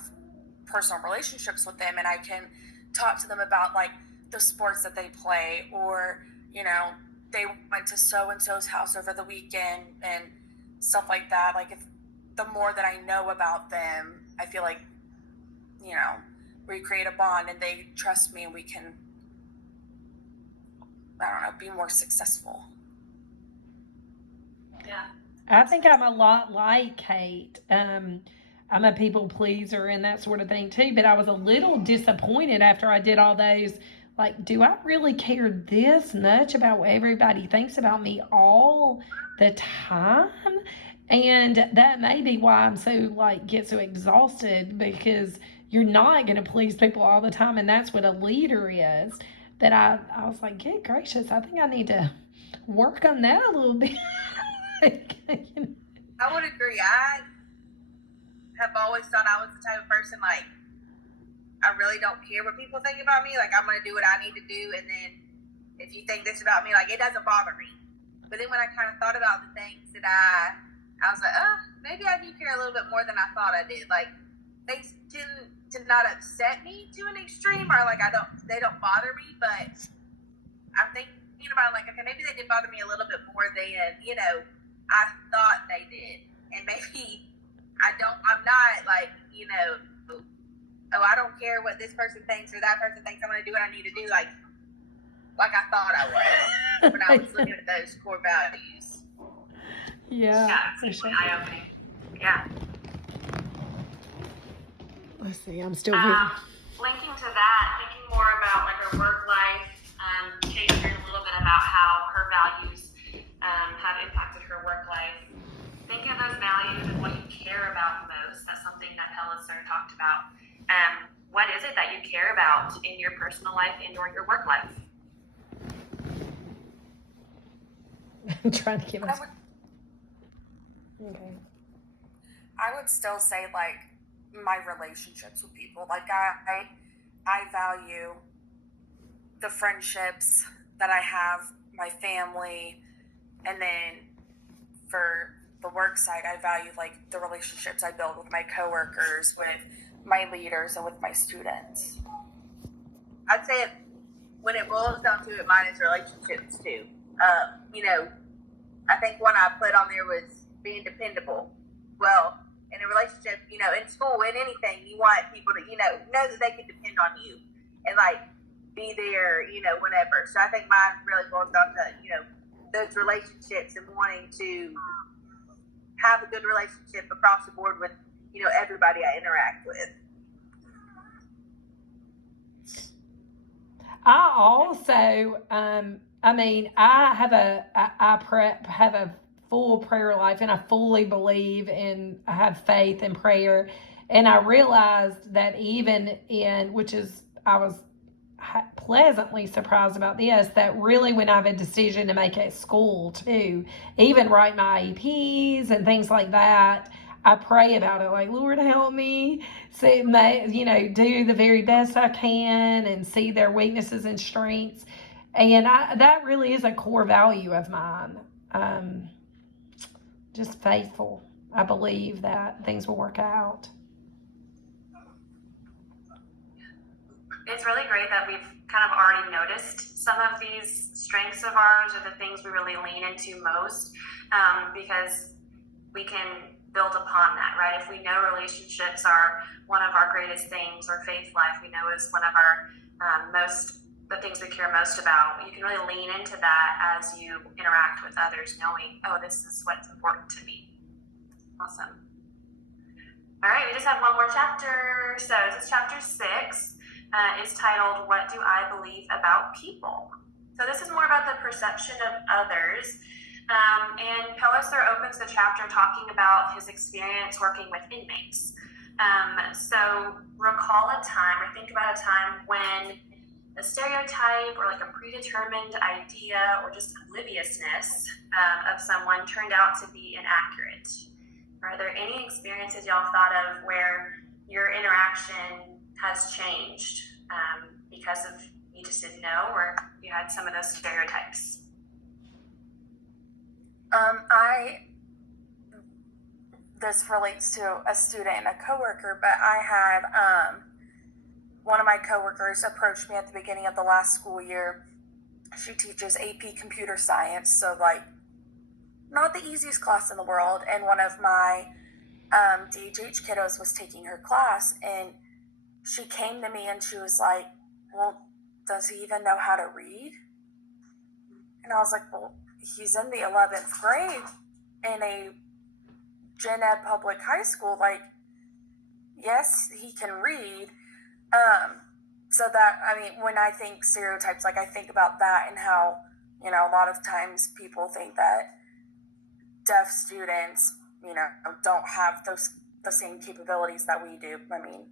personal relationships with them, and I can talk to them about like the sports that they play, or they went to so-and-so's house over the weekend and stuff like that. Like, if the more that I know about them, I feel like, we create a bond and they trust me, and we can, be more successful. Yeah. I think I'm a lot like Kate. I'm a people pleaser and that sort of thing too. But I was a little disappointed after I did all those. Like, do I really care this much about what everybody thinks about me all the time? And that may be why I'm so like get so exhausted, because you're not going to please people all the time, and that's what a leader is. That I was like, good gracious, I think I need to work on that a little bit. I would agree. I have always thought I was the type of person, like, I really don't care what people think about me. Like, I'm going to do what I need to do. And then if you think this about me, like, it doesn't bother me. But then when I kind of thought about the things that I was like, oh, maybe I do care a little bit more than I thought I did. Like, things tend to not upset me to an extreme, or like they don't bother me. But I'm thinking about, like, okay, maybe they did bother me a little bit more than, I thought they did. And maybe I'm not like, oh, I don't care what this person thinks or that person thinks. I'm going to do what I need to do, like I thought I was when I was looking at those core values. Yeah, it's sure. Eye-opening. Yeah. Let's see, I'm still here. Linking to that, thinking more about like her work life, Kate shared a little bit about how her values have impacted her work life. Think of those values and what you care about most. That's something that Pelliser talked about. What is it that you care about in your personal life and or your work life? I'm trying to give us. Okay. I would still say like my relationships with people. Like I value the friendships that I have, my family, and then for the work side, I value like the relationships I build with my coworkers, with my leaders, and with my students. I'd say when it boils down to it, mine is relationships too. I think one I put on there was being dependable. Well, in a relationship, in school, in anything, you want people to, know that they can depend on you and like be there, whenever. So I think mine really boils down to, those relationships and wanting to have a good relationship across the board with, everybody I interact with. I also, I have a full prayer life, and I fully believe and I have faith in prayer. And I realized that I was pleasantly surprised about this, that really when I have a decision to make at school too, even write my IEPs and things like that, I pray about it, like, Lord, help me see, do the very best I can and see their weaknesses and strengths. And that really is a core value of mine. Just faithful. I believe that things will work out. It's really great that we've kind of already noticed some of these strengths of ours, or the things we really lean into most, because we can build upon that, right? If we know relationships are one of our greatest things, or faith life we know is one of our the things we care most about, you can really lean into that as you interact with others, knowing, oh, this is what's important to me. Awesome. All right, we just have one more chapter. So this is chapter 6. Is titled, What Do I Believe About People? So this is more about the perception of others. And Pelliser opens the chapter talking about his experience working with inmates. So recall a time, or think about a time when a stereotype or like a predetermined idea or just obliviousness of someone turned out to be inaccurate. Are there any experiences y'all thought of where your interaction has changed because of you just didn't know, or you had some of those stereotypes? This relates to a student and a coworker, but I had one of my coworkers approached me at the beginning of the last school year. She teaches AP Computer Science, so like not the easiest class in the world, and one of my DHH kiddos was taking her class, and she came to me and she was like, well, does he even know how to read? And I was like, well, he's in the 11th grade in a gen ed public high school. Like, yes, he can read. So that, I mean, when I think stereotypes, like I think about that and how, you know, a lot of times people think that deaf students, you know, don't have the same capabilities that we do. I mean,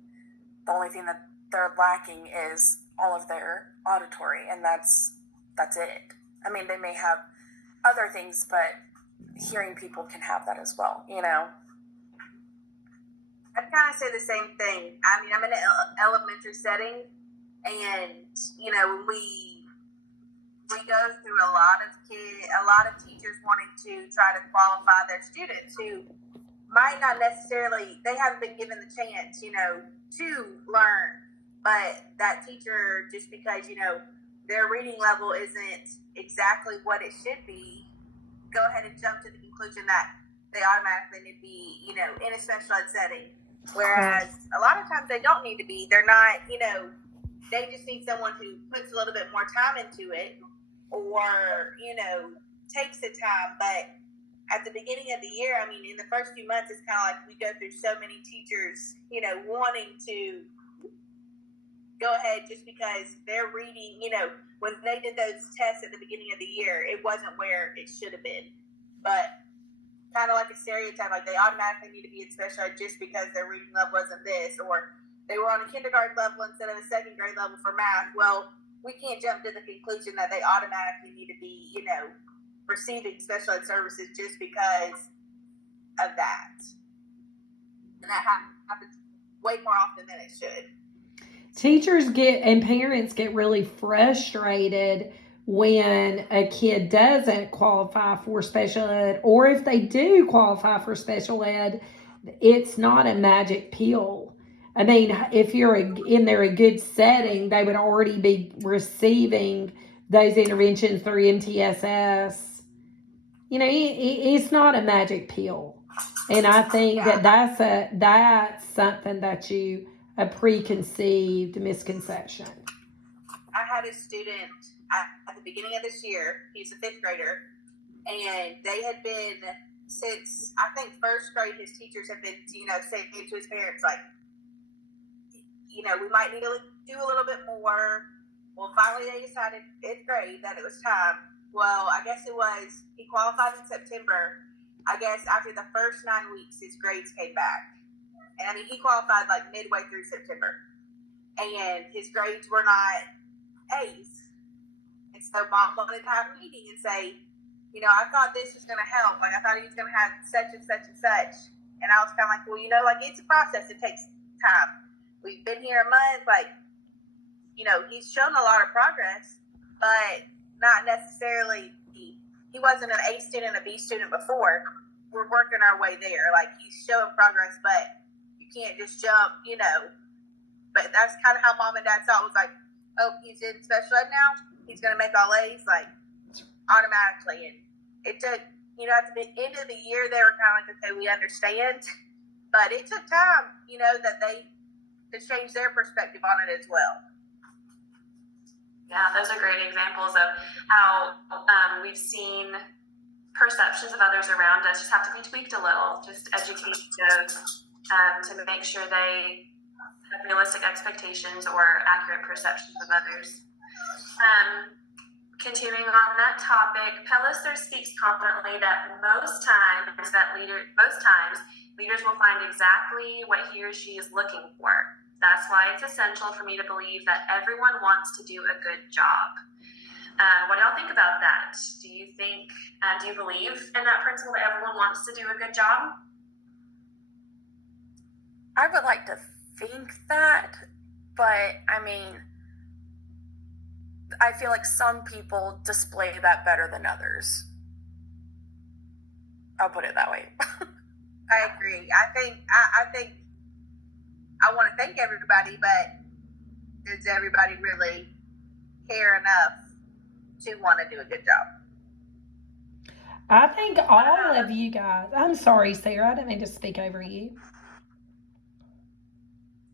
the only thing that they're lacking is all of their auditory, and that's it. I mean, they may have other things, but hearing people can have that as well, you know. I'd kind of say the same thing. I mean, I'm in an elementary setting, and you know, when we go through a lot of teachers wanting to try to qualify their students who might not necessarily, they haven't been given the chance, you know, to learn, but that teacher, just because, you know, their reading level isn't exactly what it should be, go ahead and jump to the conclusion that they automatically need to be, you know, in a special ed setting. Whereas a lot of times they don't need to be. They're not, you know, they just need someone who puts a little bit more time into it, or, you know, takes the time. But at the beginning of the year, I mean, in the first few months, it's kind of like we go through so many teachers, you know, wanting to go ahead just because they're reading, you know, when they did those tests at the beginning of the year, it wasn't where it should have been. But kind of like a stereotype, like they automatically need to be in special ed just because their reading level wasn't this, or they were on a kindergarten level instead of a second grade level for math. Well, we can't jump to the conclusion that they automatically need to be, you know, receiving special ed services just because of that. And that happens way more often than it should. Teachers and parents get really frustrated when a kid doesn't qualify for special ed, or if they do qualify for special ed, it's not a magic pill. I mean, if you're in there a good setting, they would already be receiving those interventions through MTSS. You know, it's not a magic pill, and I think that's something that a preconceived misconception. I had a student at the beginning of this year. He's a fifth grader, and they had been, since I think first grade, his teachers have been, you know, saying to his parents, like, you know, we might need to do a little bit more. Well, finally they decided fifth grade that it was time. Well, I guess it was, he qualified in September. I guess after the first 9 weeks, his grades came back. And I mean, he qualified like midway through September. And his grades were not A's. And so mom wanted to have a meeting and say, you know, I thought this was going to help. Like, I thought he was going to have such and such and such. And I was kind of like, well, you know, like, it's a process. It takes time. We've been here a month. Like, you know, he's shown a lot of progress, but not necessarily, he wasn't an A student, a B student before. We're working our way there. Like, he's showing progress, but you can't just jump, you know. But that's kind of how mom and dad saw it. Was like, oh, he's in special ed now. He's going to make all A's, like, automatically. And it took, you know, at the end of the year, they were kind of like, okay, we understand. But it took time, you know, to change their perspective on it as well. Yeah, those are great examples of how we've seen perceptions of others around us just have to be tweaked a little, just educative, to make sure they have realistic expectations or accurate perceptions of others. Continuing on that topic, Pellister speaks confidently that most times leaders will find exactly what he or she is looking for. That's why it's essential for me to believe that everyone wants to do a good job. What do y'all think about that? Do you believe in that principle that everyone wants to do a good job? I would like to think that, but I mean, I feel like some people display that better than others. I'll put it that way. I agree. I think I want to thank everybody, but does everybody really care enough to want to do a good job? I think all of you guys, I'm sorry, Sarah, I didn't mean to speak over you.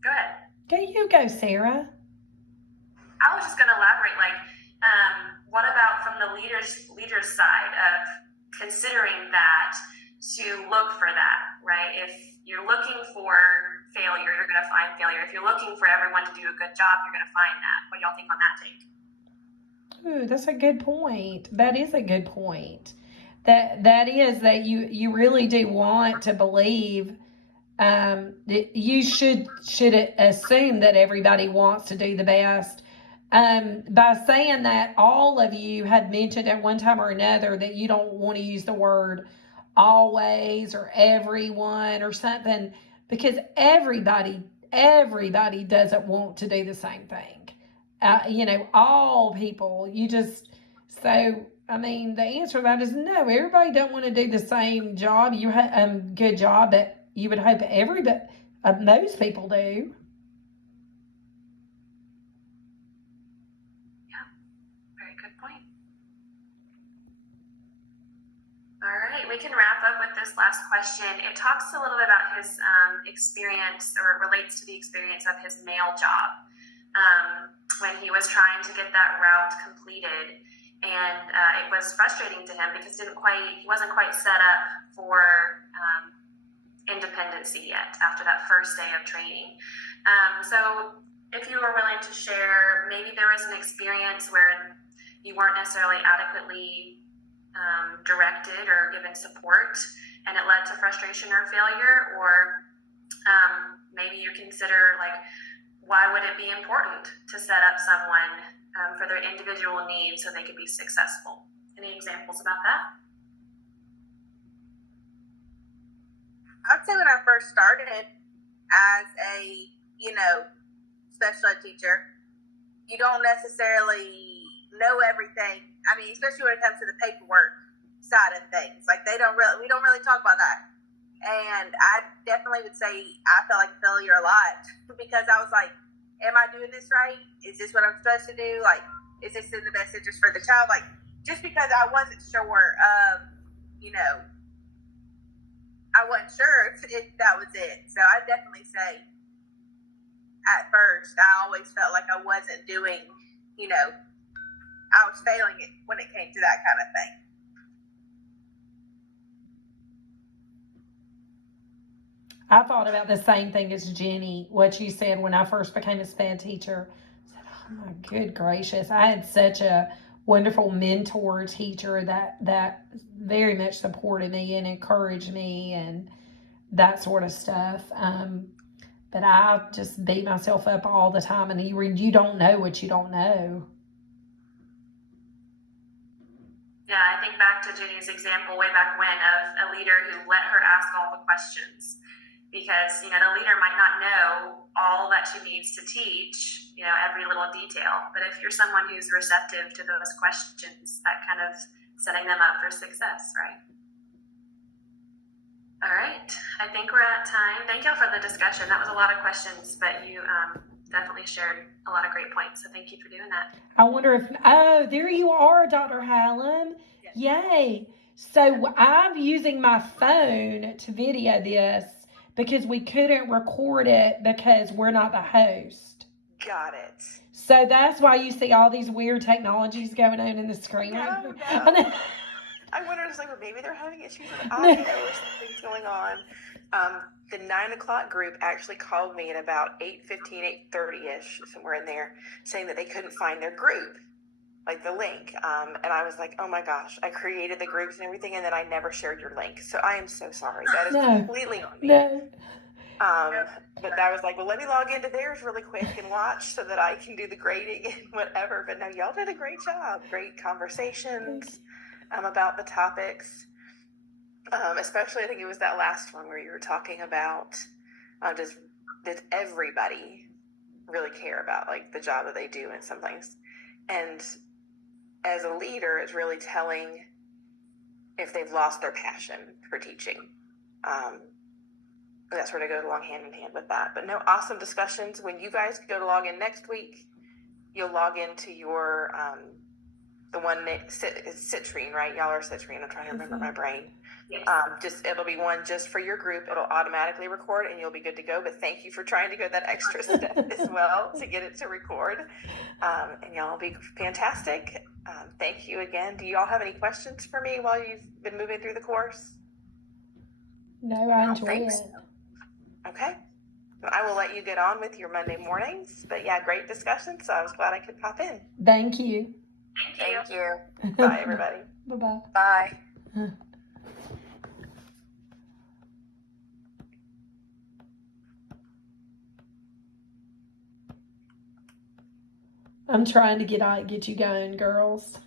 Go ahead. You go, Sarah. I was just going to elaborate, like, what about from the leader's side of considering that to look for that, right? If you're looking for failure, you're going to find failure. If you're looking for everyone to do a good job, you're going to find that. What do y'all think on that take? Ooh, that's a good point. That is a good point. That is that you really do want to believe that you should assume that everybody wants to do the best. By saying that, all of you had mentioned at one time or another that you don't want to use the word always or everyone or something, because everybody doesn't want to do the same thing. All people. So I mean, the answer to that is no. Everybody don't want to do the same job. Good job, but you would hope most people do. Very good point. All right, we can wrap up with this last question. It talks a little bit about his experience, or relates to the experience of his mail job when he was trying to get that route completed, and it was frustrating to him because he wasn't quite set up for independency yet after that first day of training. So if you were willing to share, maybe there was an experience where you weren't necessarily adequately directed or given support, and it led to frustration or failure, or maybe you consider, like, why would it be important to set up someone for their individual needs so they could be successful? Any examples about that? I'd say when I first started as a, special ed teacher, you don't necessarily know everything. I mean, especially when it comes to the paperwork side of things. Like, we don't really talk about that. And I definitely would say I felt like a failure a lot because I was like, am I doing this right? Is this what I'm supposed to do? Like, is this in the best interest for the child? Like, just because I wasn't sure of, I wasn't sure if that was it. So I definitely say at first, I always felt like I wasn't doing, I was failing it when it came to that kind of thing. I thought about the same thing as Jenny, what you said when I first became a SPED teacher. I said, oh my good gracious, I had such a wonderful mentor teacher that very much supported me and encouraged me and that sort of stuff. But I just beat myself up all the time, and you don't know what you don't know. Yeah, I think back to Jenny's example way back when of a leader who let her ask all the questions, because the leader might not know all that she needs to teach, every little detail. But if you're someone who's receptive to those questions, that kind of setting them up for success, right? All right, I think we're at time. Thank y'all for the discussion. That was a lot of questions, but you definitely shared a lot of great points. So thank you for doing that. I wonder if, there you are, Dr. Hallam. Yes. Yay. So I'm using my phone to video this because we couldn't record it because we're not the host. Got it. So that's why you see all these weird technologies going on in the screen. No. I wonder, well, maybe they're having issues with audio or something's going on. The 9 o'clock group actually called me at about 8:15, 8:30-ish, somewhere in there, saying that they couldn't find their group, like the link. And I was like, oh my gosh, I created the groups and everything, and then I never shared your link. So I am so sorry. That is completely on me. No. But I was like, well, let me log into theirs really quick and watch so that I can do the grading and whatever. But no, y'all did a great job. Great conversations about the topics. Especially, I think it was that last one where you were talking about does everybody really care about, like, the job that they do in some things? And as a leader, it's really telling if they've lost their passion for teaching. That sort of goes along hand in hand with that. But no, awesome discussions. When you guys go to log in next week, you'll log into your the one that Citrine, right? Y'all are Citrine. I'm trying to remember my brain. Yes. It'll be one just for your group. It'll automatically record and you'll be good to go. But thank you for trying to go that extra step as well to get it to record. And y'all will be fantastic. Thank you again. Do y'all have any questions for me while you've been moving through the course? No, I enjoy it. Okay. I will let you get on with your Monday mornings. But yeah, great discussion. So I was glad I could pop in. Thank you. Thank you. Thank you. Bye, everybody. Bye-bye. Bye. I'm trying to get you going, girls.